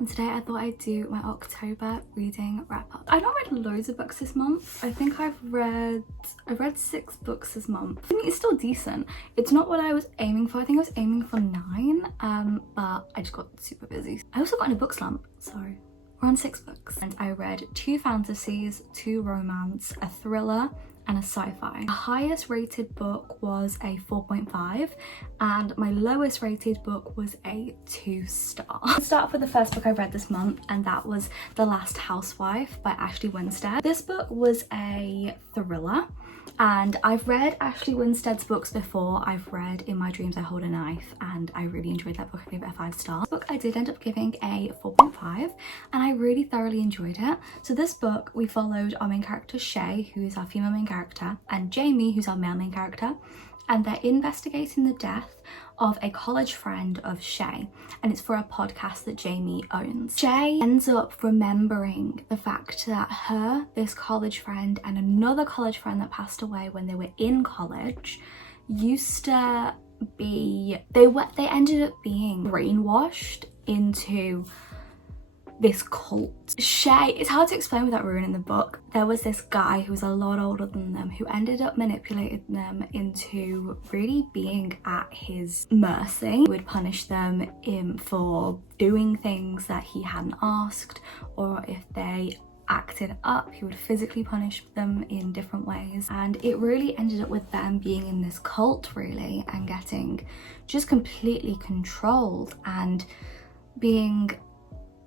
and today I thought I'd do my October reading wrap up. I've not read loads of books this month. I think I've read 6 books this month. I mean, it's still decent. It's not what I was aiming for. I think I was aiming for 9, but I just got super busy. I also got in a book slump, so we're on 6 books. And I read 2 fantasies, 2 romance, a thriller, and a sci-fi. The highest rated book was a 4.5 and my lowest rated book was a 2-star. Let's start off with the first book I read this month, and that was The Last Housewife by Ashley Winstead. This book was a thriller, and I've read Ashley Winstead's books before. I've read In My Dreams I Hold a Knife and I really enjoyed that book. I gave it a 5 stars. This book I did end up giving a 4.5 and I really thoroughly enjoyed it. So this book, we followed our main character Shay, who is our female main character, and Jamie, who's our male main character, and they're investigating the death of a college friend of Shay, and it's for a podcast that Jamie owns. Shay ends up remembering the fact that her, this college friend, and another college friend that passed away when they were in college used to be, they ended up being brainwashed into this cult. Shay, it's hard to explain without ruining the book. There was this guy who was a lot older than them who ended up manipulating them into really being at his mercy. He would punish them for doing things that he hadn't asked, or if they acted up, he would physically punish them in different ways. And it really ended up with them being in this cult really and getting just completely controlled and being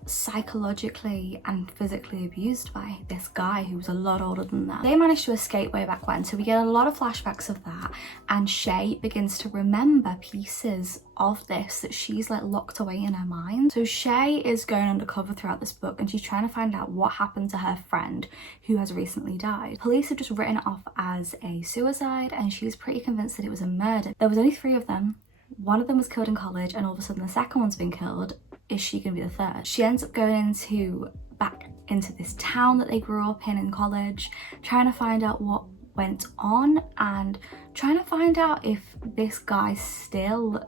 psychologically and physically abused by this guy who was a lot older than them. They managed to escape way back when, so we get a lot of flashbacks of that, and Shay begins to remember pieces of this that she's like locked away in her mind. So Shay is going undercover throughout this book and she's trying to find out what happened to her friend who has recently died. Police have just written it off as a suicide and she's pretty convinced that it was a murder. There was only 3 of them. One of them was killed in college and all of a sudden the second one's been killed. Is she gonna be the third? She ends up going back into this town that they grew up in college, trying to find out what went on and trying to find out if this guy still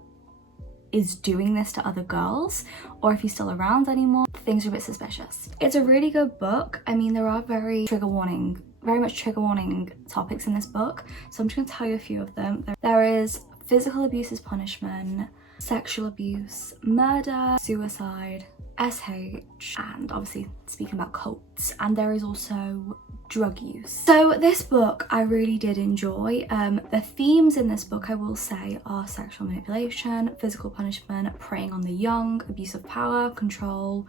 is doing this to other girls or if he's still around anymore. Things are a bit suspicious. It's a really good book. I mean, there are very much trigger warning topics in this book, so I'm just gonna tell you a few of them. There is physical abuse as punishment, sexual abuse, murder, suicide, SH, and obviously speaking about cults, and there is also drug use. So this book I really did enjoy. The themes in this book, I will say, are sexual manipulation, physical punishment, preying on the young, abuse of power, control,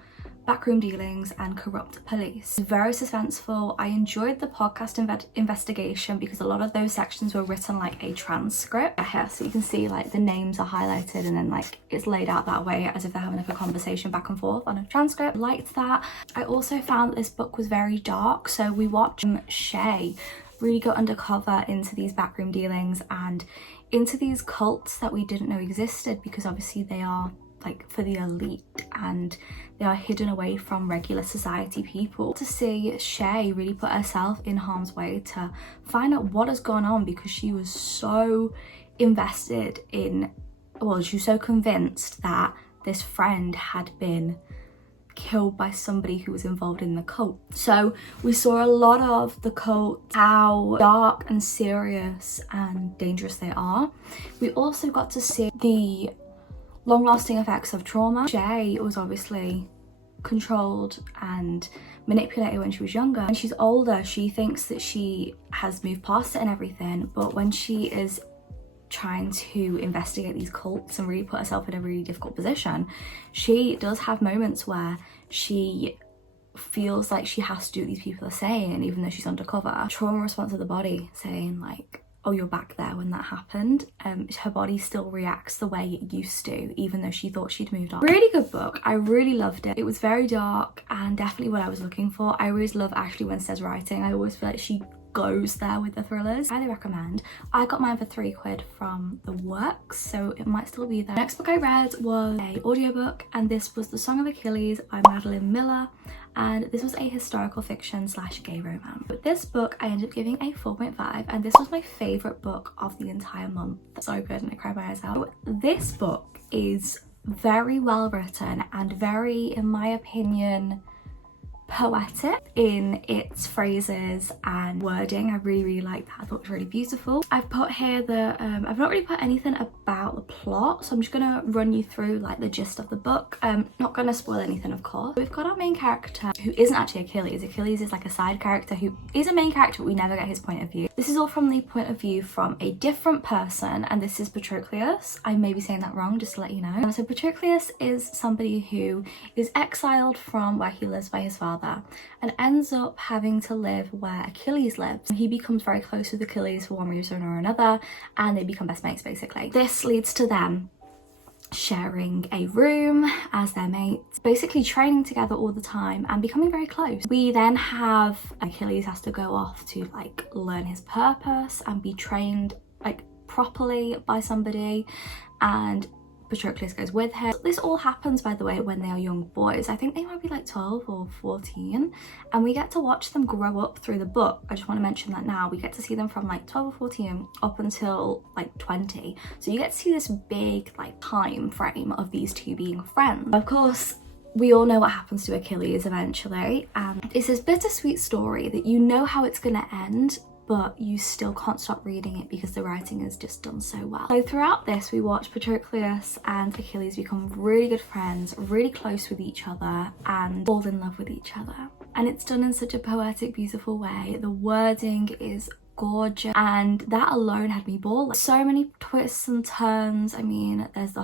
backroom dealings, and corrupt police. It's very suspenseful. I enjoyed the podcast investigation because a lot of those sections were written like a transcript here, so you can see like the names are highlighted and then like it's laid out that way as if they're having like a conversation back and forth on a transcript. I liked that. I also found that this book was very dark, so we watched Shay really go undercover into these backroom dealings and into these cults that we didn't know existed, because obviously they are like for the elite and they are hidden away from regular society people. To see Shay really put herself in harm's way to find out what has gone on, because she was so invested in, well, she was so convinced that this friend had been killed by somebody who was involved in the cult. So we saw a lot of the cult, how dark and serious and dangerous they are. We also got to see the long-lasting effects of trauma. Shay was obviously controlled and manipulated when she was younger. When she's older, she thinks that she has moved past it and everything, but when she is trying to investigate these cults and really put herself in a really difficult position, she does have moments where she feels like she has to do what these people are saying, even though she's undercover. Trauma response of the body saying like, oh, you're back there when that happened. Her body still reacts the way it used to, even though she thought she'd moved on. Really good book. I really loved it. It was very dark and definitely what I was looking for. I always love Ashley Winstead's writing. I always feel like she goes there with the thrillers. Highly recommend. I got mine for £3 from the works, so it might still be there. The next book I read was a audiobook, and this was The Song of Achilles by Madeline Miller, and this was a historical fiction / gay romance. With this book I ended up giving a 4.5, and this was my favourite book of the entire month. So good, and I cried my eyes out. This book is very well written and very, in my opinion, poetic in its phrases and wording. I really liked that. I thought it was really beautiful. I've put here the I've not really put anything about the plot, so I'm just gonna run you through like the gist of the book. Not gonna spoil anything, of course. We've got our main character who isn't actually Achilles. Achilles is like a side character who is a main character, but we never get his point of view. This is all from the point of view from a different person, and this is Patroclus. I may be saying that wrong, just to let you know. So Patroclus is somebody who is exiled from where he lives by his father and ends up having to live where Achilles lives. He becomes very close with Achilles for one reason or another, and they become best mates basically. This leads to them sharing a room as their mates, basically training together all the time and becoming very close. We then have Achilles has to go off to like learn his purpose and be trained like properly by somebody, and Patroclus goes with him. This all happens, by the way, when they are young boys. I think they might be like 12 or 14, and we get to watch them grow up through the book. I just want to mention that now. We get to see them from like 12 or 14 up until like 20. So you get to see this big like time frame of these two being friends. Of course, we all know what happens to Achilles eventually, and it's this bittersweet story that you know how it's gonna end, but you still can't stop reading it because the writing is just done so well. So throughout this, we watch Patroclus and Achilles become really good friends, really close with each other, and fall in love with each other. And it's done in such a poetic, beautiful way. The wording is gorgeous, and that alone had me bawling. So many twists and turns. I mean, there's the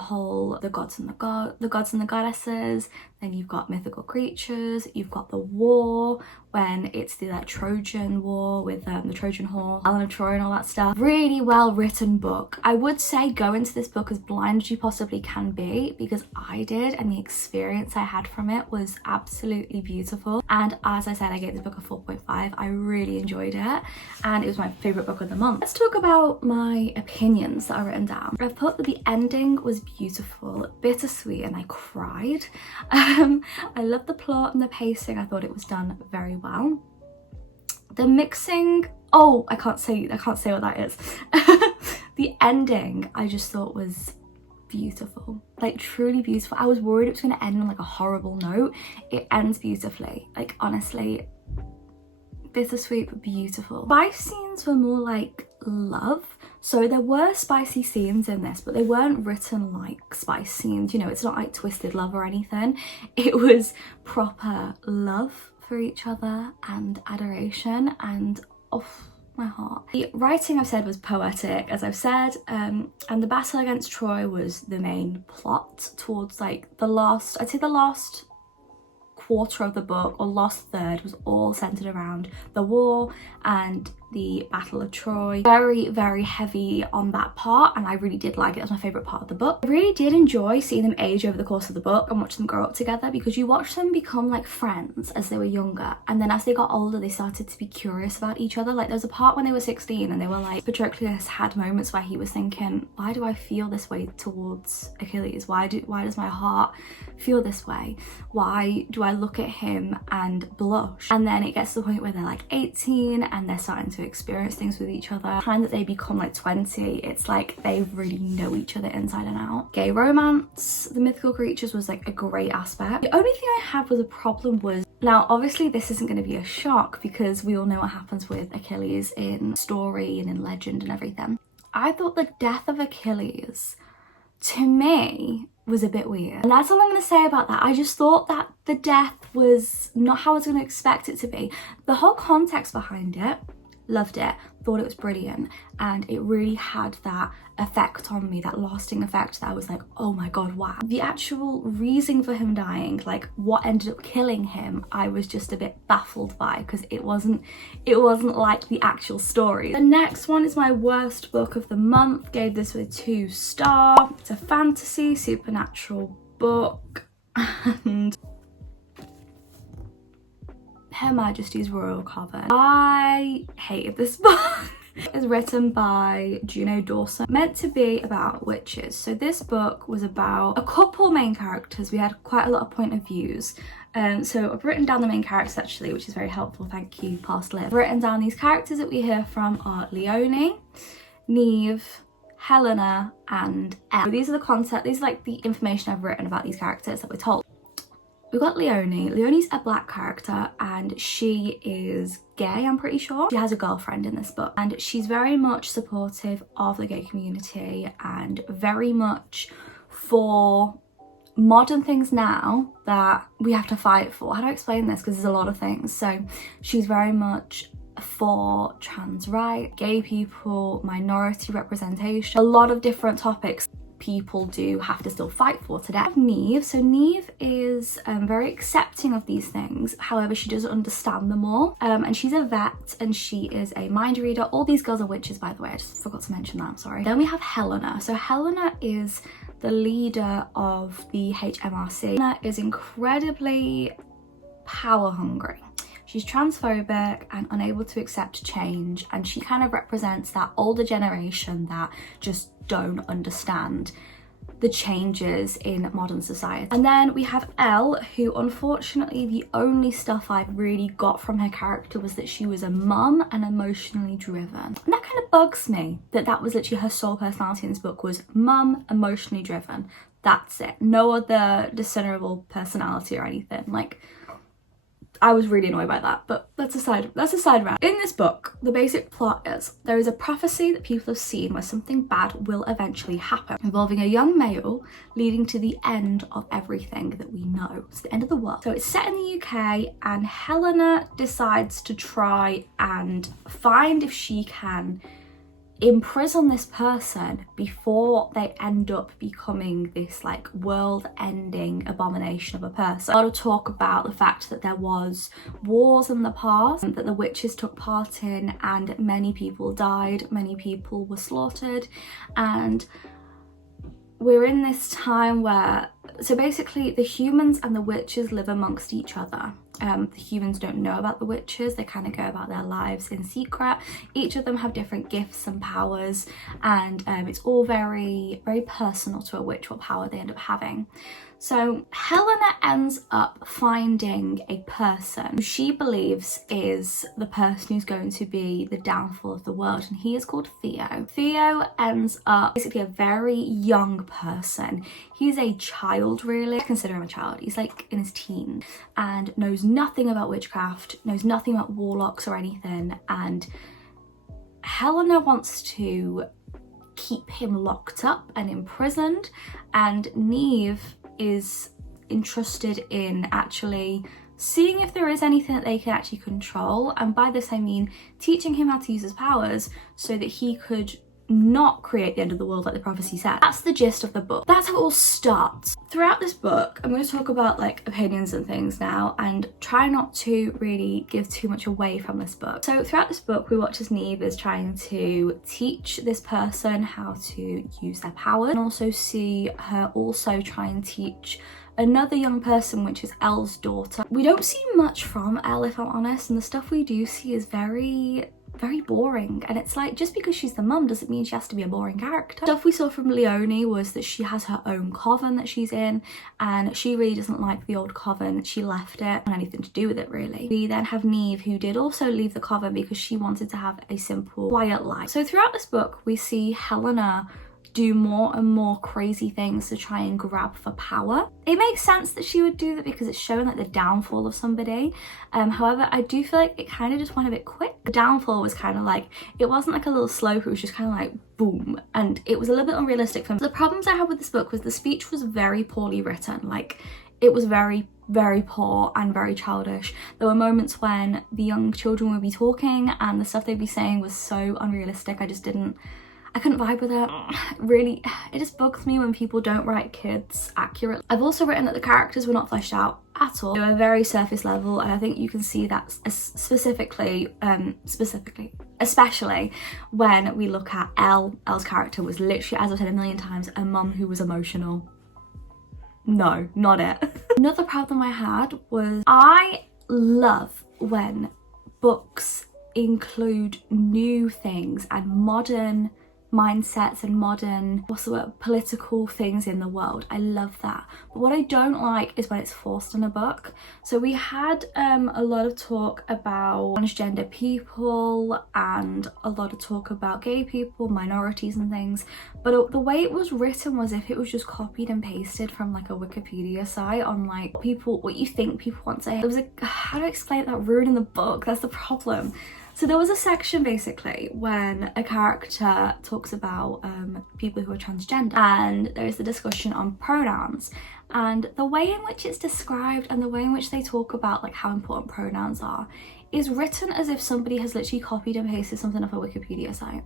gods and the goddesses, then you've got mythical creatures, you've got the war when it's the like Trojan war with the Trojan horse, Helen of Troy and all that stuff. Really well written book. I would say go into this book as blind as you possibly can be, because I did, and the experience I had from it was absolutely beautiful. And as I said, I gave this book a 4.5. I really enjoyed it, and it was my favourite book of the month. Let's talk about my opinions that are written down. I've put that the ending was beautiful, bittersweet, and I cried. I loved the plot and the pacing. I thought it was done very well. The mixing, oh, I can't say what that is. The ending I just thought was beautiful, like truly beautiful. I was worried it was going to end on like a horrible note. It ends beautifully, like honestly, bittersweet but beautiful. Spice scenes were more like love. So there were spicy scenes in this, but they weren't written like spice scenes. You know, it's not like twisted love or anything. It was proper love for each other and adoration, and off my heart. The writing, I've said, was poetic, as I've said, and the battle against Troy was the main plot towards like the last, I'd say the last quarter of the book, or last third, was all centered around the war and the Battle of Troy. Very, very heavy on that part, and I really did like it. It was my favourite part of the book. I really did enjoy seeing them age over the course of the book and watch them grow up together, because you watch them become like friends as they were younger, and then as they got older they started to be curious about each other. Like there was a part when they were 16 and they were like, Patroclus had moments where he was thinking, why do I feel this way towards Achilles? Why does my heart feel this way? Why do I look at him and blush? And then it gets to the point where they're like 18 and they're starting to experience things with each other. By the time that they become like 20, it's like they really know each other inside and out. Gay romance, the mythical creatures was like a great aspect. The only thing I had was a problem was, now obviously this isn't going to be a shock because we all know what happens with Achilles in story and in legend and everything. I thought the death of Achilles, to me, was a bit weird, and that's all I'm going to say about that. I just thought that the death was not how I was going to expect it to be. The whole context behind it, loved it, thought it was brilliant, and it really had that effect on me, that lasting effect that I was like, oh my god, wow. The actual reason for him dying, like what ended up killing him, I was just a bit baffled by, because it wasn't like the actual story. The next one is my worst book of the month. Gave this a 2 star. It's a fantasy supernatural book, and Her Majesty's Royal Coven. I hated this book. It was written by Juno Dawson, meant to be about witches. So this book was about a couple main characters. We had quite a lot of point of views. So I've written down the main characters actually, which is very helpful. Thank you, past Liv. I've written down these characters that we hear from are Leonie, Neve, Helena and Elle. These are the concept, these are like the information I've written about these characters that we're told. We've got Leonie. Leonie's a black character and she is gay, I'm pretty sure. She has a girlfriend in this book and she's very much supportive of the gay community and very much for modern things now that we have to fight for. How do I explain this? Because there's a lot of things. So she's very much for trans rights, gay people, minority representation, a lot of different topics people do have to still fight for today. Neve. So Neve is very accepting of these things, however she doesn't understand them all, and she's a vet and she is a mind reader. All these girls are witches, by the way, I just forgot to mention that, I'm sorry. Then we have Helena. So Helena is the leader of the HMRC. Helena is incredibly power hungry. She's transphobic and unable to accept change, and she kind of represents that older generation that just don't understand the changes in modern society. And then we have Elle, who unfortunately the only stuff I've really got from her character was that she was a mum and emotionally driven. And that kind of bugs me, that was literally her sole personality in this book, was mum, emotionally driven. That's it. No other discernible personality or anything. Like, I was really annoyed by that, but that's a side rant. In this book, the basic plot is there is a prophecy that people have seen where something bad will eventually happen, involving a young male leading to the end of everything that we know. It's the end of the world. So it's set in the UK and Helena decides to try and find if she can imprison this person before they end up becoming this like world-ending abomination of a person. A lot of talk about the fact that there was wars in the past that the witches took part in and many people died, many people were slaughtered, and we're in this time where, so basically the humans and the witches live amongst each other. The humans don't know about the witches, they kind of go about their lives in secret. Each of them have different gifts and powers, and it's all very, very personal to a witch what power they end up having. So Helena ends up finding a person who she believes is the person who's going to be the downfall of the world, and he is called Theo. Theo ends up basically a very young person. He's a child, really. I consider him a child. He's like in his teens and knows nothing about witchcraft, knows nothing about warlocks or anything, and Helena wants to keep him locked up and imprisoned, and Neve is interested in actually seeing if there is anything that they can actually control, and by this I mean teaching him how to use his powers so that he could not create the end of the world like the prophecy said. That's the gist of the book. That's how it all starts. Throughout this book, I'm going to talk about like opinions and things now and try not to really give too much away from this book. So throughout this book, we watch as Neve is trying to teach this person how to use their power, and also see her also try and teach another young person, which is Elle's daughter. We don't see much from Elle, if I'm honest, and the stuff we do see is very boring, and it's like, just because she's the mum doesn't mean she has to be a boring character. Stuff we saw from Leonie was that she has her own coven that she's in, and she really doesn't like the old coven. She left it, not anything to do with it really. We then have Neve, who did also leave the coven because she wanted to have a simple, quiet life. So throughout this book we see Helena do more and more crazy things to try and grab for power. It makes sense that she would do that because it's showing like the downfall of somebody. However, I do feel like it kind of just went a bit quick. The downfall was kind of like, it wasn't like a little slope, it was just kind of like boom, and it was a little bit unrealistic for me. The problems I had with this book was the speech was very poorly written. Like, it was very poor and very childish. There were moments when the young children would be talking and the stuff they'd be saying was so unrealistic. I couldn't vibe with it. Really, it just bugs me when people don't write kids accurately. I've also written that the characters were not fleshed out at all. They were very surface level, and I think you can see that especially when we look at Elle. Elle's character was literally, as I've said a million times, a mum who was emotional. No, not it. Another problem I had was I love when books include new things and modern mindsets and modern, what's the word, political things in the world. I love that. But what I don't like is when it's forced in a book. So we had a lot of talk about transgender people and a lot of talk about gay people, minorities and things, but the way it was written was if it was just copied and pasted from like a Wikipedia site on like people, what you think people want to say. There was how do I explain it without ruining the book? That's the problem. So there was a section basically when a character talks about people who are transgender, and there's the discussion on pronouns, and the way in which it's described and the way in which they talk about like how important pronouns are is written as if somebody has literally copied and pasted something off a Wikipedia site.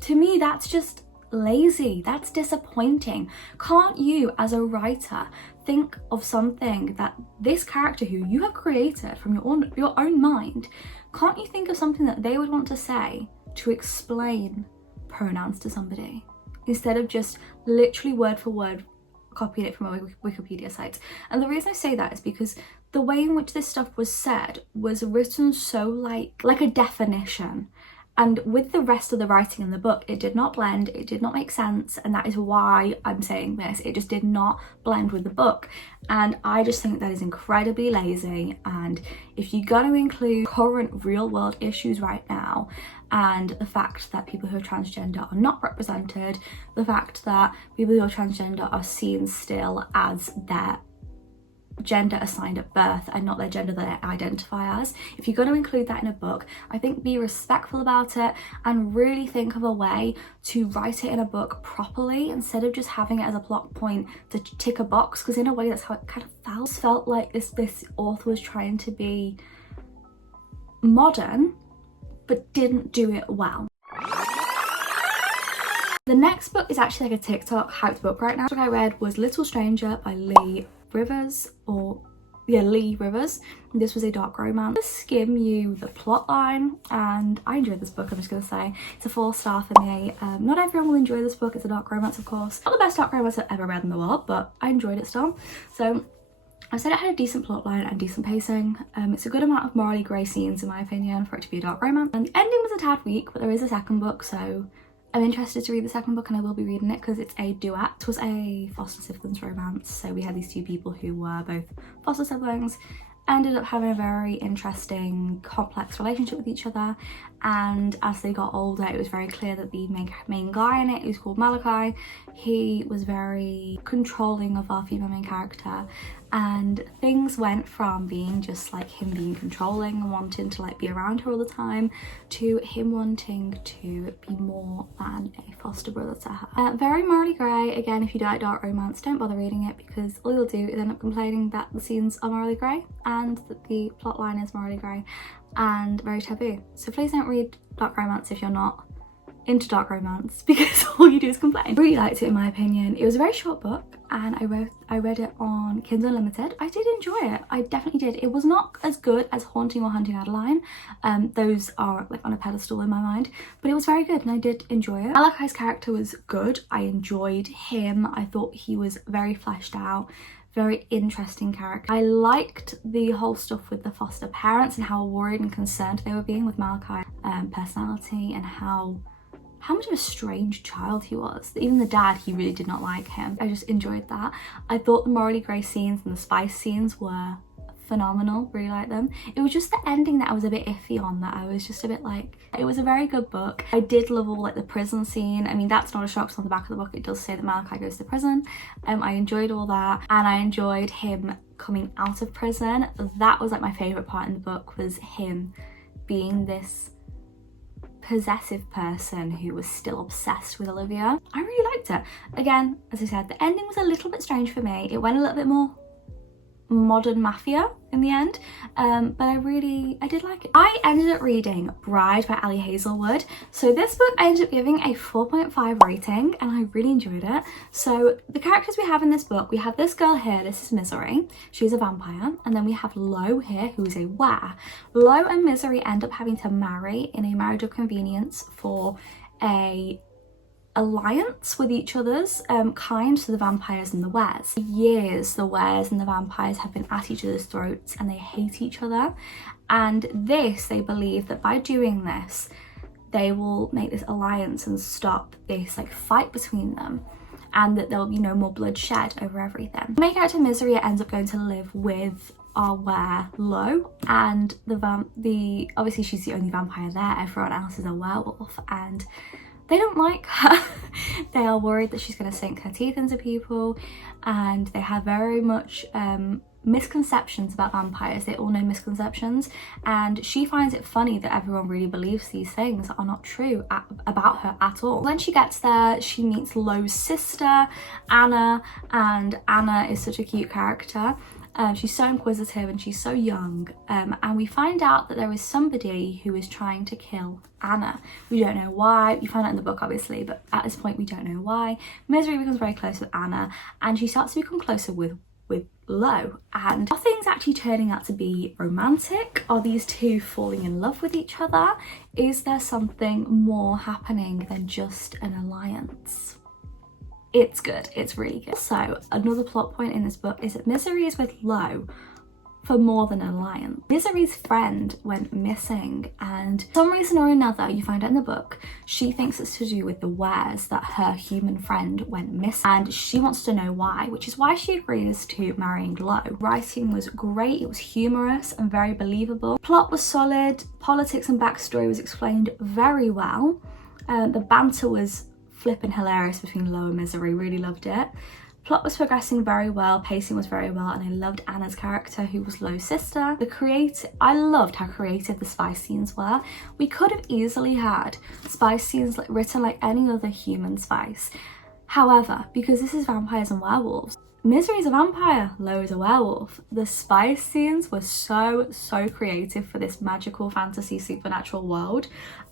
To me, that's just lazy. That's disappointing. Can't you as a writer think of something that this character who you have created from your own mind, can't you think of something that they would want to say to explain pronouns to somebody instead of just literally word for word copying it from a Wikipedia site? And the reason I say that is because the way in which this stuff was said was written so like a definition. And with the rest of the writing in the book, it did not blend, it did not make sense, and that is why I'm saying this. It just did not blend with the book, and I just think that is incredibly lazy. And if you're going to include current real world issues right now, and the fact that people who are transgender are not represented, the fact that people who are transgender are seen still as their gender assigned at birth and not their gender that they identify as, if you're going to include that in a book, I think be respectful about it and really think of a way to write it in a book properly instead of just having it as a plot point to tick a box, because in a way that's how it kind of felt like this author was trying to be modern but didn't do it well. The next book is actually like a TikTok hyped book right now. The book I read was Little Stranger by Lee Rivers. This was a dark romance. I'll skim you the plot line, and I enjoyed this book. I'm just gonna say it's a 4-star for me. Not everyone will enjoy this book. It's a dark romance, of course. Not the best dark romance I've ever read in the world, but I enjoyed it still. So I said it had a decent plot line and decent pacing. It's a good amount of morally grey scenes in my opinion for it to be a dark romance. And the ending was a tad weak, but there is a second book, so I'm interested to read the second book, and I will be reading it because it's a duet. It was a foster siblings romance, so we had these two people who were both foster siblings, ended up having a very interesting, complex relationship with each other, and as they got older it was very clear that the main guy in it, who's called Malachi, he was very controlling of our female main character, and things went from being just like him being controlling and wanting to like be around her all the time to him wanting to be more than a foster brother to her. Very morally grey. Again, if you don't like dark romance, don't bother reading it, because all you'll do is end up complaining that the scenes are morally grey and that the plot line is morally grey and very taboo. So please don't read dark romance if you're not into dark romance, because all you do is complain. I really liked it in my opinion. It was a very short book, and I read it on Kindle Unlimited. I did enjoy it. I definitely did. It was not as good as Haunting or Hunting Adeline. Those are like on a pedestal in my mind, but it was very good and I did enjoy it. Malachi's character was good. I enjoyed him. I thought he was very fleshed out, very interesting character. I liked the whole stuff with the foster parents and how worried and concerned they were being with Malachi's personality, and how much of a strange child he was. Even the dad, he really did not like him. I just enjoyed that. I thought the morally grey scenes and the spice scenes were phenomenal, really liked them. It was just the ending that I was a bit iffy on, that I was just a bit like, it was a very good book. I did love all like the prison scene. I mean, that's not a shock, because on the back of the book it does say that Malachi goes to prison. I enjoyed all that, and I enjoyed him coming out of prison. That was like my favourite part in the book, was him being this possessive person who was still obsessed with Olivia. I really liked it. Again, as I said, the ending was a little bit strange for me. It went a little bit more modern mafia in the end, but I did like it. I ended up reading Bride by Ali Hazelwood. So this book I ended up giving a 4.5 rating, and I really enjoyed it. So the characters we have in this book, we have this girl here, this is Misery, she's a vampire, and then we have Lo here, who is a were. Lo and Misery end up having to marry in a marriage of convenience for a alliance with each other's kind, so the vampires and the wares. For years the wares and the vampires have been at each other's throats, and they hate each other, and they believe that by doing this they will make this alliance and stop this like fight between them, and that there'll be no more bloodshed over everything. The main character Misery ends up going to live with our Lo, and obviously she's the only vampire there, everyone else is a werewolf, and they don't like her. They are worried that she's going to sink her teeth into people, and they have very much misconceptions about vampires. They all know misconceptions, and she finds it funny that everyone really believes these things are not true about her at all. When she gets there, she meets Lo's sister, Anna, and Anna is such a cute character. She's so inquisitive and she's so young, and we find out that there is somebody who is trying to kill Anna. We don't know why. You find out in the book obviously, but at this point we don't know why. Misery becomes very close with Anna, and she starts to become closer with Lo, and are things actually turning out to be romantic? Are these two falling in love with each other? Is there something more happening than just an alliance? It's good, it's really good. So another plot point in this book is that Misery is with Lo for more than an alliance. Misery's friend went missing, and for some reason or another, you find out in the book, she thinks it's to do with the wares that her human friend went missing, and she wants to know why, which is why she agrees to marrying Lo. Writing was great, it was humorous and very believable. Plot was solid, politics and backstory was explained very well. The banter was flipping hilarious between Lo and Misery, really loved it. Plot was progressing very well, pacing was very well, and I loved Anna's character, who was Lo's sister. I loved how creative the spice scenes were. We could have easily had spice scenes written like any other human spice. However, because this is vampires and werewolves, Misery's a vampire, Lo is a werewolf. The spice scenes were so creative for this magical fantasy supernatural world.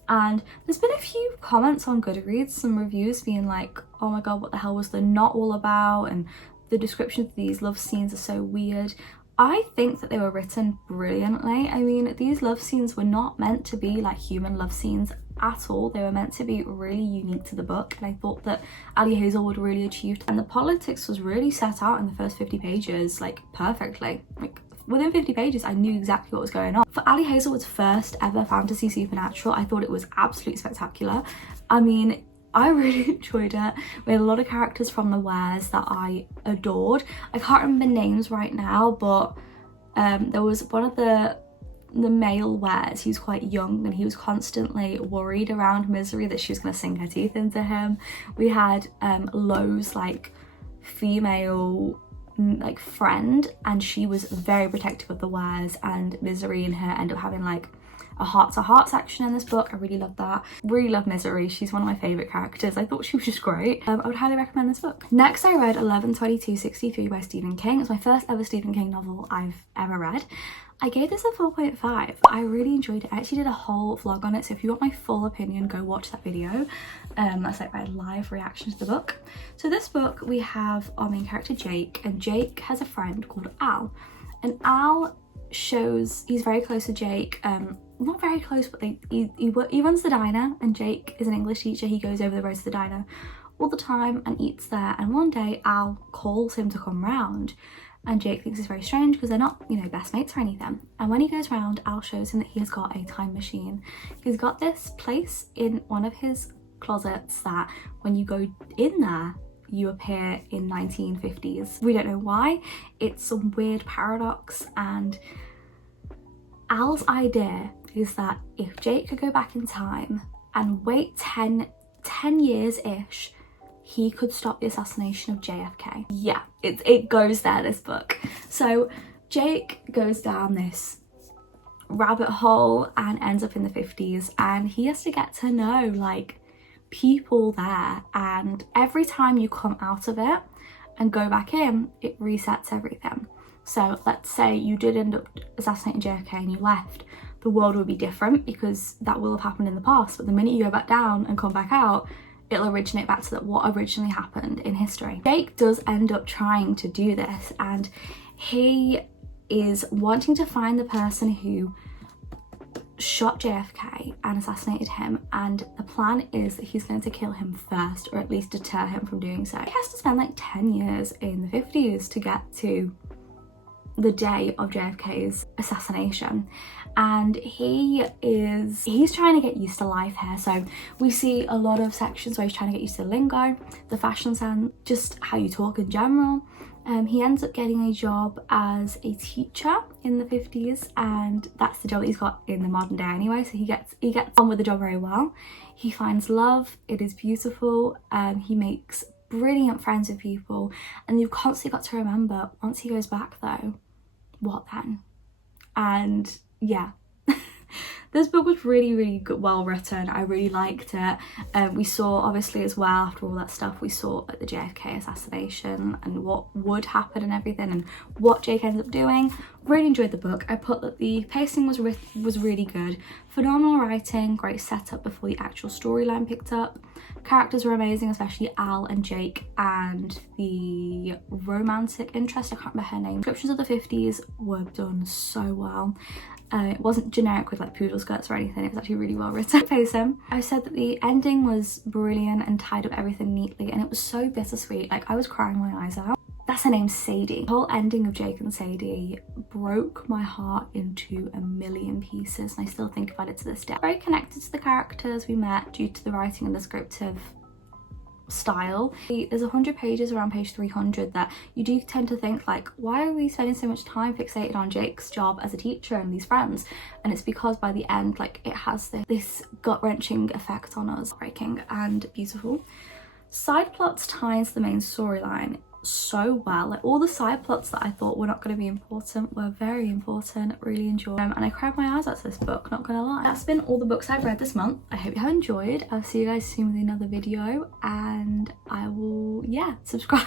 And there's been a few comments on Goodreads, some reviews being like, oh my god, what the hell was the knot all about? And the descriptions of these love scenes are so weird. I think that they were written brilliantly. I mean, these love scenes were not meant to be like human love scenes at all. They were meant to be really unique to the book, and I thought that Ali Hazelwood really achieved. And the politics was really set out in the first 50 pages, like perfectly. Like within 50 pages, I knew exactly what was going on. For Ali Hazelwood's first ever fantasy supernatural, I thought it was absolutely spectacular. I mean, I really enjoyed it. We had a lot of characters from the wares that I adored. I can't remember names right now, but there was one of the male wares. He was quite young and he was constantly worried around Misery that she was going to sink her teeth into him. We had Lo's like female like friend, and she was very protective of the wares, and Misery and her end up having like a heart-to-heart section in this book. I really love that. Really love Misery. She's one of my favourite characters. I thought she was just great. I would highly recommend this book. Next, I read 11/22/63 by Stephen King. It's my first ever Stephen King novel I've ever read. I gave this a 4.5. I really enjoyed it. I actually did a whole vlog on it, so if you want my full opinion, go watch that video. That's like my live reaction to the book. So this book, we have our main character Jake, and Jake has a friend called Al. And Al he's very close to Jake. Not very close, but he runs the diner, and Jake is an English teacher. He goes over the road to the diner all the time and eats there. And one day Al calls him to come round, and Jake thinks it's very strange because they're not, you know, best mates or anything. And when he goes round, Al shows him that he has got a time machine. He's got this place in one of his closets that when you go in there, you appear in 1950s. We don't know why. It's some weird paradox, and Al's idea is that if Jake could go back in time and wait 10 years-ish, he could stop the assassination of JFK. Yeah, it goes there, this book. So Jake goes down this rabbit hole and ends up in the 50s, and he has to get to know like people there, and every time you come out of it and go back in, it resets everything. So let's say you did end up assassinating JFK and you left, the world will be different because that will have happened in the past, but the minute you go back down and come back out, it'll originate back to what originally happened in history. Jake does end up trying to do this, and he is wanting to find the person who shot JFK and assassinated him, and the plan is that he's going to kill him first, or at least deter him from doing so. He has to spend like 10 years in the 50s to get to the day of JFK's assassination, and he's trying to get used to life here. So we see a lot of sections where he's trying to get used to the lingo, the fashion sense, just how you talk in general. He ends up getting a job as a teacher in the 50s, and that's the job that he's got in the modern day anyway, so he gets on with the job very well. He finds love, it is beautiful, he makes brilliant friends with people, and you've constantly got to remember, once he goes back though, what then? And yeah, this book was really good, well written. I really liked it. We saw, obviously, as well, after all that stuff, we saw like the JFK assassination and what would happen and everything, and what Jake ended up doing. Really enjoyed the book. I put that the pacing was really good. Phenomenal writing, great setup before the actual storyline picked up. Characters were amazing, especially Al and Jake, and the romantic interest, I can't remember her name. Descriptions of the 50s were done so well. It wasn't generic with like poodle skirts or anything, it was actually really well written. Pacing. I said that the ending was brilliant and tied up everything neatly, and it was so bittersweet. Like, I was crying my eyes out. That's her name, Sadie. The whole ending of Jake and Sadie broke my heart into a million pieces, and I still think about it to this day. Very connected to the characters we met due to the writing and descriptive style. There's 100 pages around page 300 that you do tend to think like, why are we spending so much time fixated on Jake's job as a teacher and these friends? And it's because by the end, like, it has this gut-wrenching effect on us. Breaking and beautiful. Side plots tie into the main storyline so well. Like, all the side plots that I thought were not going to be important were very important. Really enjoyed them, and I cried my eyes out to this book, not gonna lie. That's been all the books I've read this month. I hope you have enjoyed. I'll see you guys soon with another video, and I will, yeah, subscribe,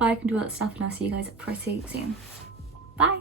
like, and do all that stuff, and I'll see you guys pretty soon. Bye.